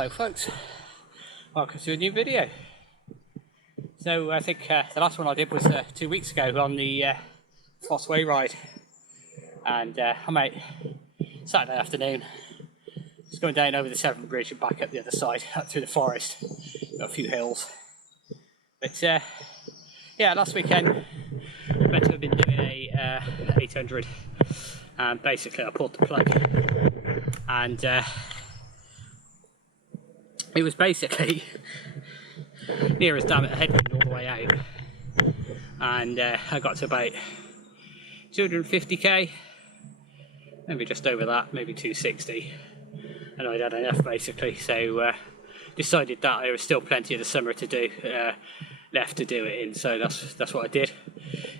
Hello folks, welcome to a new video. So I think the last one I did was 2 weeks ago on the Foss Way ride, and I'm out Saturday afternoon, just going down over the Severn Bridge and back up the other side, up through the forest, got a few hills. But yeah, last weekend I meant to have been doing a 800, and basically I pulled the plug, and it was basically near as damn it a headwind all the way out, and I got to about 250k, maybe just over that, maybe 260, and I'd had enough basically, so decided that there was still plenty of the summer to do, left to do it in, so that's what I did.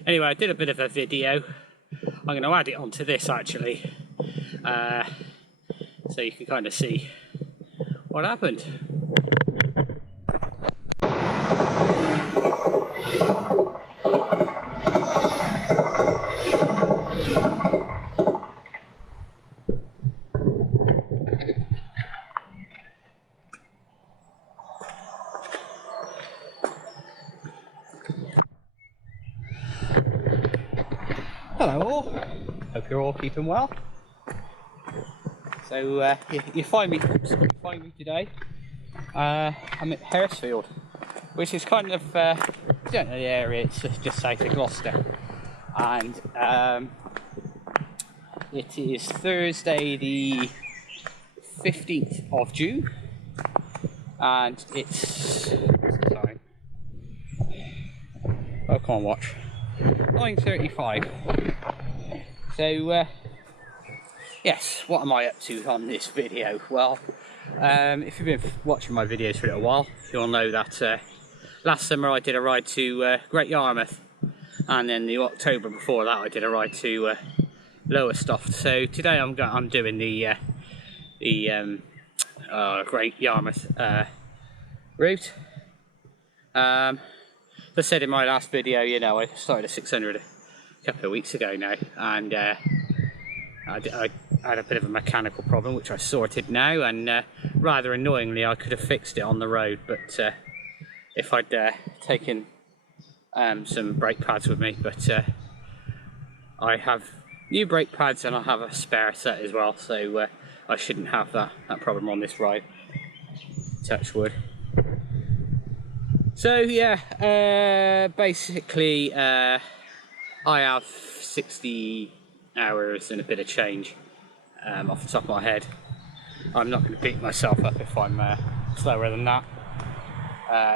Anyway, I did a bit of a video. I'm going to add it onto this actually, so you can kind of see what happened. Hello all, hope you're all keeping well. So you find me today. I'm at Hurstfield, which is kind of, I don't know the area, it's just south of Gloucester, and it is Thursday the 15th of June, and it's, sorry, oh come on watch, 9:35. So yes, what am I up to on this video? Well, if you've been watching my videos for a little while, you'll know that last summer I did a ride to Great Yarmouth, and then the October before that I did a ride to Lowestoft. So today I'm doing the Great Yarmouth route. As I said in my last video, you know, I started a 600 a couple of weeks ago now, and I had a bit of a mechanical problem which I sorted now, and rather annoyingly I could have fixed it on the road, but if I'd taken some brake pads with me, but I have new brake pads and I have a spare set as well, so I shouldn't have that problem on this ride, touch wood. So yeah, basically I have 60 hours and a bit of change off the top of my head. I'm not going to beat myself up if I'm slower than that.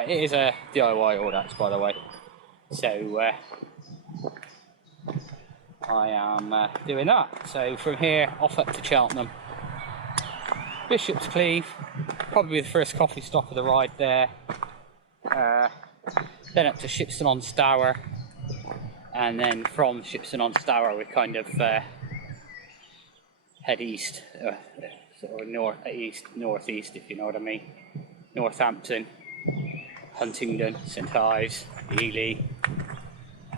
It is a DIY Audax, by the way, so I am doing that. So from here off up to Cheltenham, Bishop's Cleeve, probably the first coffee stop of the ride there, then up to Shipston on Stour, and then from Shipston on Stour we kind of head east, sort of northeast, if you know what I mean. Northampton, Huntingdon, St Ives, Ely,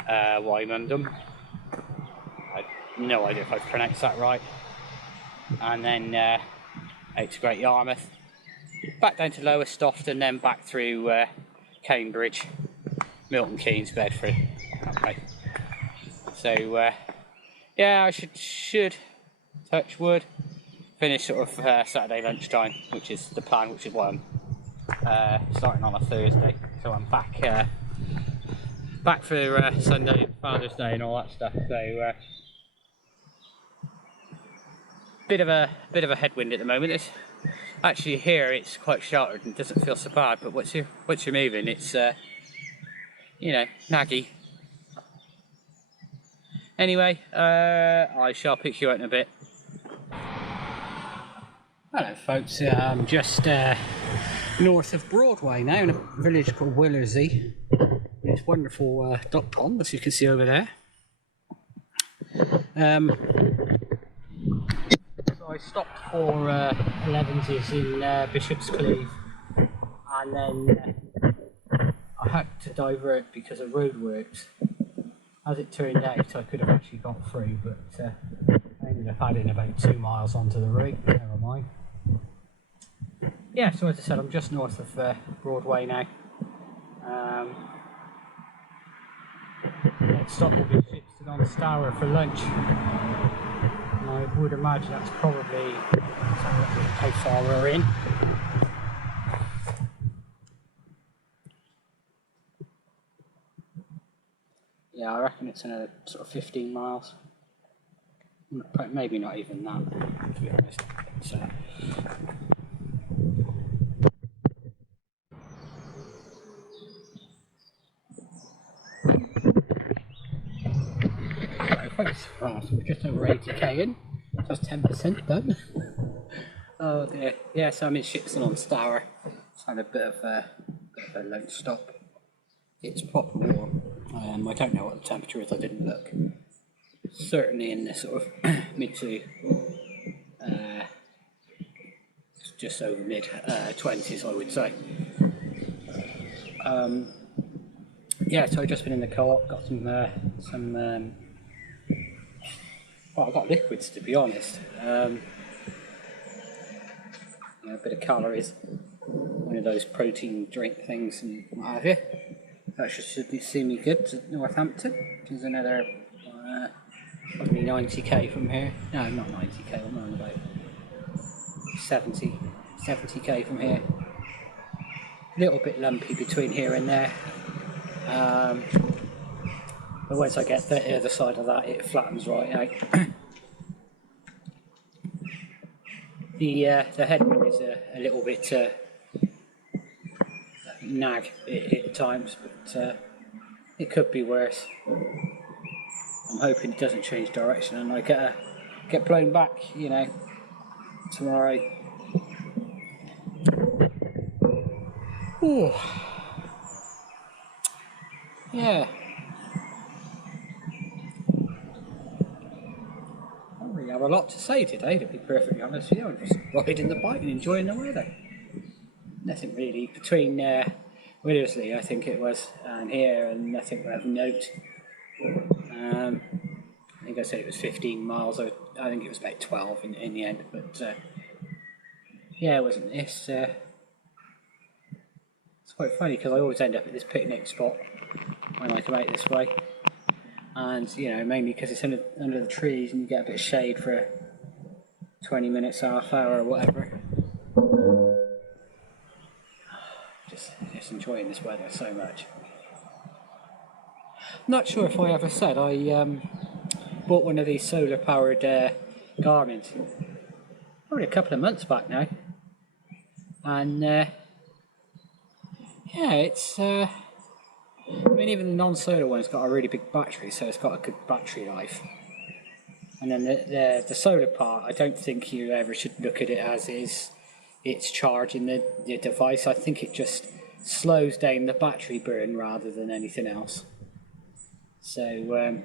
Wymondham. I have no idea if I pronounced that right. And then out to Great Yarmouth, back down to Lowestoft, and then back through Cambridge, Milton Keynes, Bedford. Okay. So yeah, I should touch wood finish sort of Saturday lunchtime, which is the plan, which is why I'm starting on a Thursday, so I'm back for Sunday, Father's Day and all that stuff. So bit of a headwind at the moment. It's actually here, it's quite sheltered and doesn't feel so bad, but once you're moving, it's you know, naggy. Anyway, I shall pick you out in a bit. Hello folks, I'm just north of Broadway now in a village called Willersey. It's wonderful duck pond, as you can see over there. So I stopped for 11s in Bishop's Cleeve, and then I had to divert because of roadworks. As it turned out, I could have actually got through, but I ended up adding about 2 miles onto the route. Never mind. yeah, so as I said, I'm just north of Broadway now. Next stop will be Shipston on Stour for lunch. And I would imagine that's probably how far we're in. Yeah, I reckon it's another sort of 15 miles. Maybe not even that, to be honest. So. Oh, so we're just over 80k in, just 10% done. Oh dear, yeah, so I'm in Shipston on Stour. It's had a bit of a lunch stop. It's proper warm. I don't know what the temperature is, I didn't look. Certainly in the sort of mid to just over mid 20s, I would say. Yeah, so I've just been in the co-op, got some well, I've got liquids, to be honest. You know, a bit of calories, one of those protein drink things and what have you. That should see me good to Northampton, which is another probably 90k from here. No, not 90k, I'm on about 70k from here. A little bit lumpy between here and there. But once I get to the other side of that, it flattens right out. The headwind is a little bit nag at times, but it could be worse. I'm hoping it doesn't change direction and I get blown back, you know, tomorrow. Ooh. Yeah. I don't really have a lot to say today, to be perfectly honest with you. I'm just riding the bike and enjoying the weather. Nothing really between Willersley, I think it was, and here, and nothing of note. I think I said it was 15 miles. I think it was about 12 in the end, but yeah, it wasn't this. It's quite funny because I always end up at this picnic spot when I come out this way, and you know, mainly because it's under the trees and you get a bit of shade for 20 minutes, half hour, or whatever. Just enjoying this weather so much. Not sure if I ever said I bought one of these solar powered Garmins probably a couple of months back now, and yeah, it's I mean, even the non-solar one's got a really big battery, so it's got a good battery life. And then the solar part, I don't think you ever should look at it as it's charging the device. I think it just slows down the battery burn rather than anything else. So I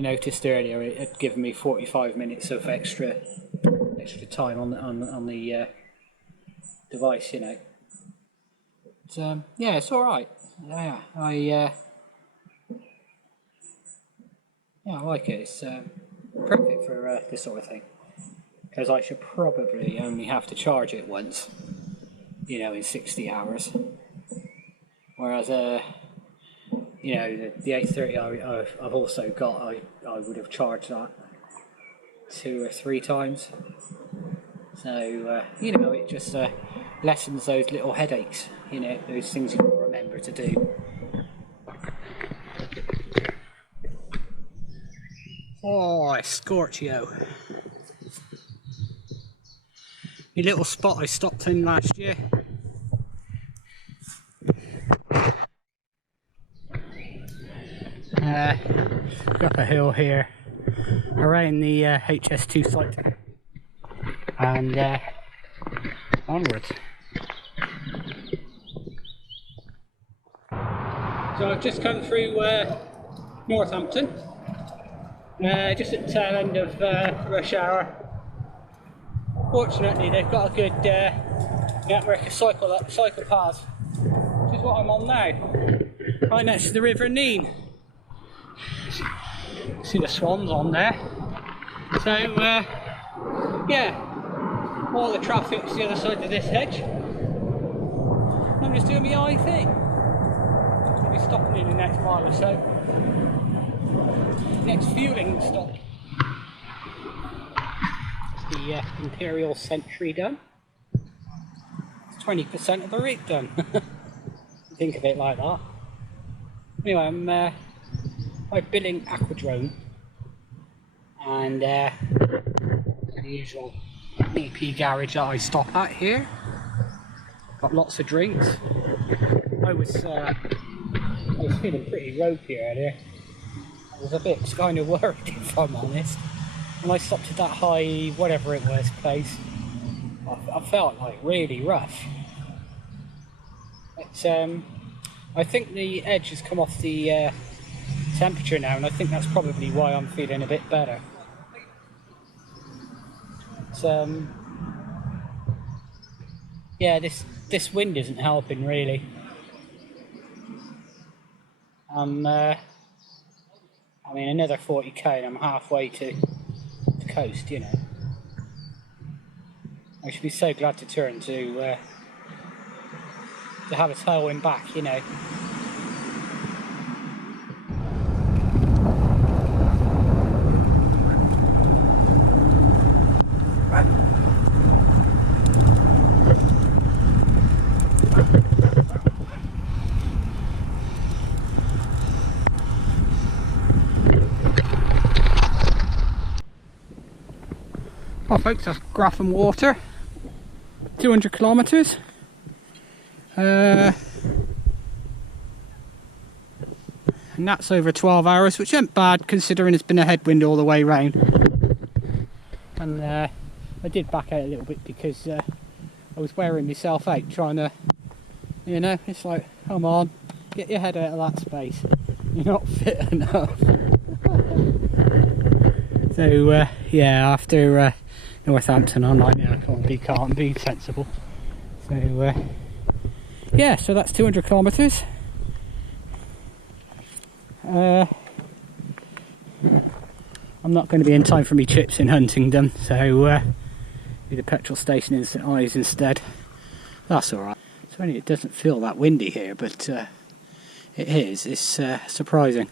noticed earlier it had given me 45 minutes of extra time on the device, you know. But, yeah, it's all right. Yeah, I like it. It's perfect for this sort of thing, because I should probably only have to charge it once, you know, in 60 hours. Whereas you know, the 830 I've also got, I would have charged that 2 or 3 times. So you know, it just lessens those little headaches, you know, those things you've got to remember to do. Oh, Scorchio. The little spot I stopped in last year. Up a hill here around the HS2 site and onwards. So I've just come through Northampton, just at the tail end of rush hour. Fortunately, they've got a good network of cycle paths, which is what I'm on now, right next to the River Nene. See the swans on there. So yeah, All the traffic's the other side of this hedge. I'm just doing my eye thing. I'll be stopping in the next mile or so. Next fueling stop. The Imperial Century done. It's 20% of the route done. Think of it like that. Anyway, I'm by Billing Aquadrome, and the usual EP garage that I stop at here. Got lots of drinks. I was feeling pretty ropey earlier. I was a bit kind of worried, if I'm honest. When I stopped at that high, whatever it was, place, I felt like really rough. But I think the edge has come off the temperature now, and I think that's probably why I'm feeling a bit better. But, yeah, this wind isn't helping really. I mean, another 40k and I'm halfway to the coast, you know. I should be so glad to turn to have a tailwind back, you know. Well folks, that's Grafham Water, 200 kilometres. And that's over 12 hours, which ain't bad considering it's been a headwind all the way round. And I did back out a little bit because I was wearing myself out trying to, you know, it's like, come on, get your head out of that space. You're not fit enough. So yeah, after Northampton on like, I can't be sensible. So yeah, so that's 200 kilometres. I'm not going to be in time for me trips in Huntingdon, so do the petrol station in St Ives instead. That's alright. It's only it doesn't feel that windy here, but it is. It's surprising.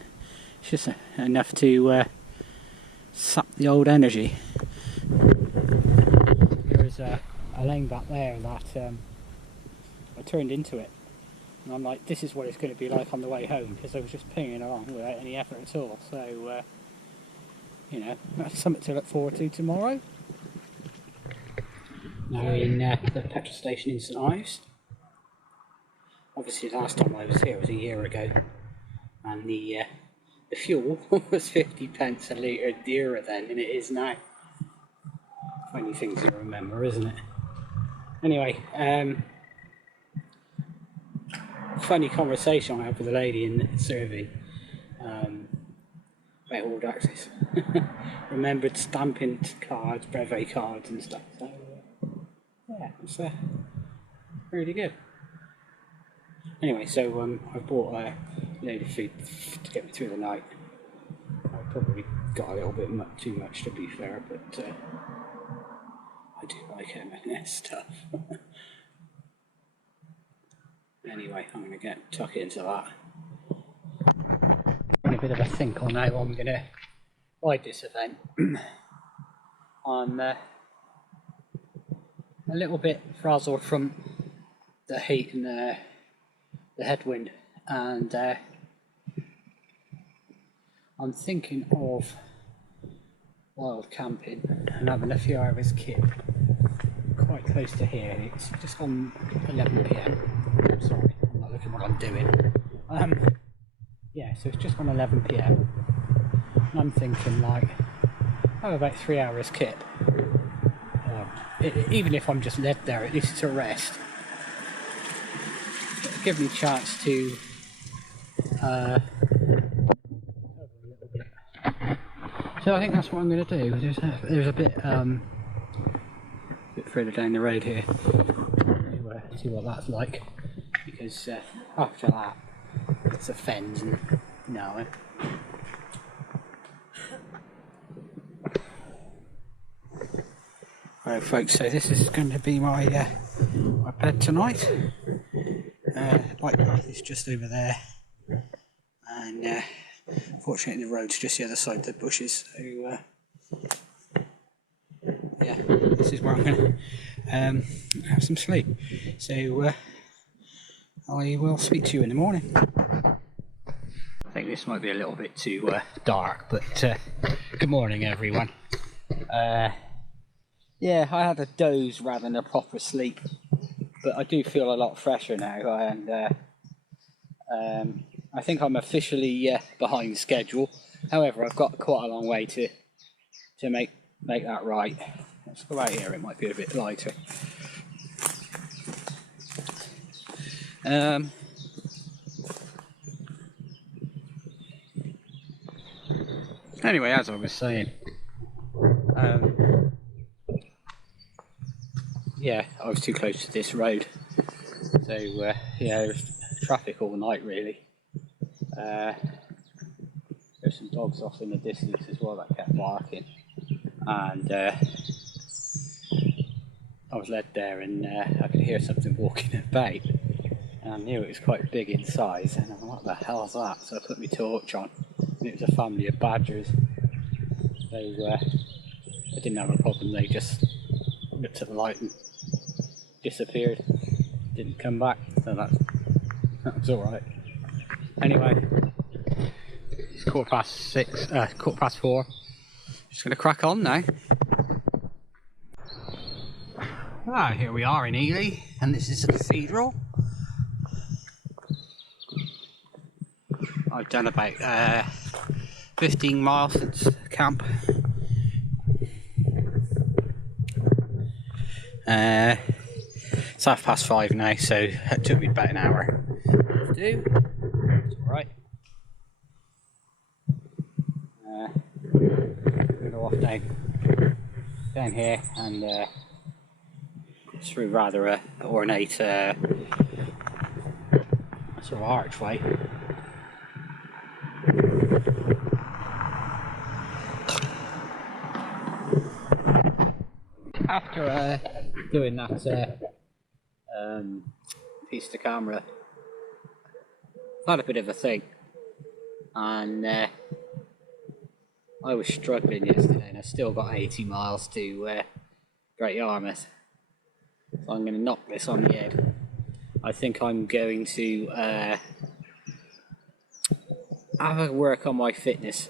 It's just enough to sap the old energy. There's a lane back there that I turned into it, and I'm like, this is what it's going to be like on the way home, because I was just pinging along without any effort at all. So you know, that's something to look forward to tomorrow. Now in the petrol station in St Ives. Obviously last time I was here was a year ago, and the fuel was 50p a litre dearer then than it is now. Funny things to remember, isn't it? Anyway, funny conversation I had with a lady in serving about all access. Remembered stamping cards, brevet cards and stuff. So yeah, it's really good. Anyway, so I bought a load of food to get me through the night. I probably got a little bit too much, to be fair, but I do like M&S stuff. Anyway, I'm going to tuck it into that. In a bit of a think on how I'm going to ride this event. I'm a little bit frazzled from the heat and the headwind, and I'm thinking of wild camping and having a few hours kit quite close to here. It's just on 11pm. Sorry, I'm not looking what I'm doing. Yeah, so it's just on 11pm, and I'm thinking like, oh, about 3 hours kit. Even if I'm just led there, at least it's a rest. It'll give me a chance to over a little bit. So I think that's what I'm going to do. There's a bit further down the road here. To see what that's like, because after that it's a fens and no. Right folks, so this is going to be my my bed tonight. Light path is just over there, and fortunately the road's just the other side of the bushes, so yeah, this is where I'm going to have some sleep. So I will speak to you in the morning. I think this might be a little bit too dark, but good morning everyone. Yeah, I had a doze rather than a proper sleep, but I do feel a lot fresher now, and I think I'm officially behind schedule. However, I've got quite a long way to make that right. Let's go out here, it might be a bit lighter. Anyway, as I was saying, yeah, I was too close to this road, so yeah, there was traffic all night really. There's some dogs off in the distance as well that kept barking, and I was led there and I could hear something walking about, and I knew it was quite big in size, and I thought, what the hell's that? So I put my torch on, and it was a family of badgers. So I didn't have a problem, they just looked at the light and disappeared, didn't come back, so that was alright. Anyway, it's 4:15, just going to crack on now. Ah, here we are in Ely, and this is the cathedral. I've done about 15 miles since camp. It's 5:30 now, so it took me about an hour to do. It's alright. I'm going to go off down here and through rather a ornate sort of archway. After doing that piece to camera, I've had a bit of a thing, and I was struggling yesterday, and I've still got 80 miles to Great Yarmouth, so I'm going to knock this on the head. I think I'm going to have a work on my fitness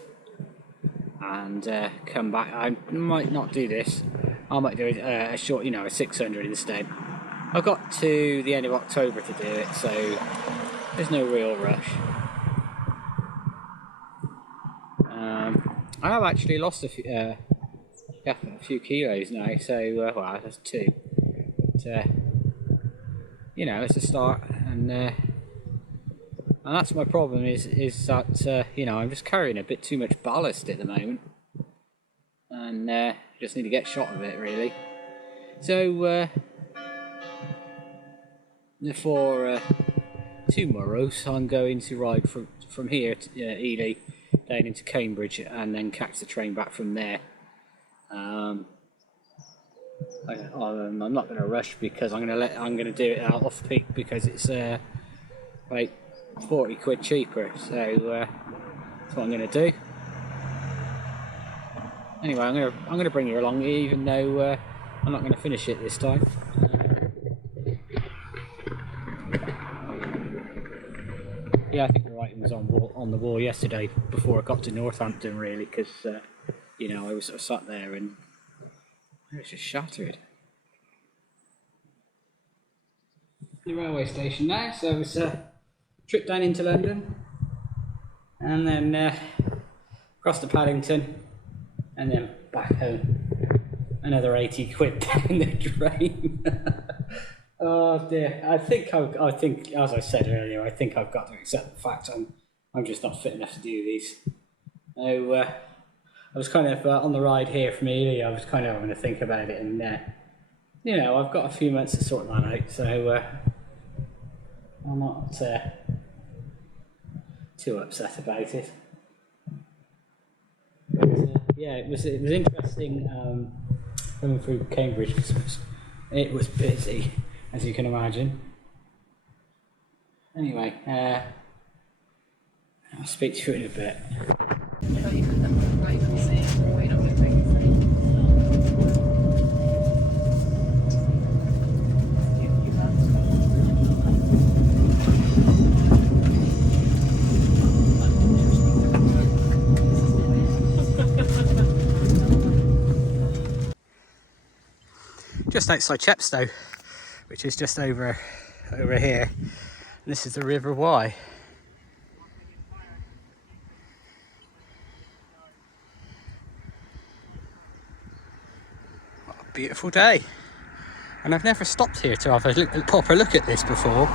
and come back. I might not do this. I might do a short, a 600 instead. I've got to the end of October to do it, so there's no real rush. I have actually lost a few kilos now, so well, that's 2. But, it's a start, and that's my problem is that I'm just carrying a bit too much ballast at the moment, and just need to get shot of it really. So for tomorrow, I'm going to ride from here to Ely down into Cambridge, and then catch the train back from there. I'm not going to rush, because I'm going to do it out off peak, because it's like 40 quid cheaper. So that's what I'm going to do. Anyway, I'm going to bring you along, even though I'm not going to finish it this time. Yeah, I think the writing was on the wall yesterday before I got to Northampton, really, because I was sort of sat there and it was just shattered. The railway station now, so it's a trip down into London, and then across to Paddington, and then back home. Another 80 quid down the drain. Oh dear. I think, as I said earlier, I think I've got to accept the fact I'm just not fit enough to do these. So I was kind of on the ride here from Ely. I was kind of having to think about it, and I've got a few months to sort that out, so I'm not too upset about it. But, yeah, it was interesting coming through Cambridge because it was busy, as you can imagine. Anyway, I'll speak to you in a bit. Just outside Chepstow, which is just over here. And this is the River Wye. What a beautiful day. And I've never stopped here to have a proper look at this before.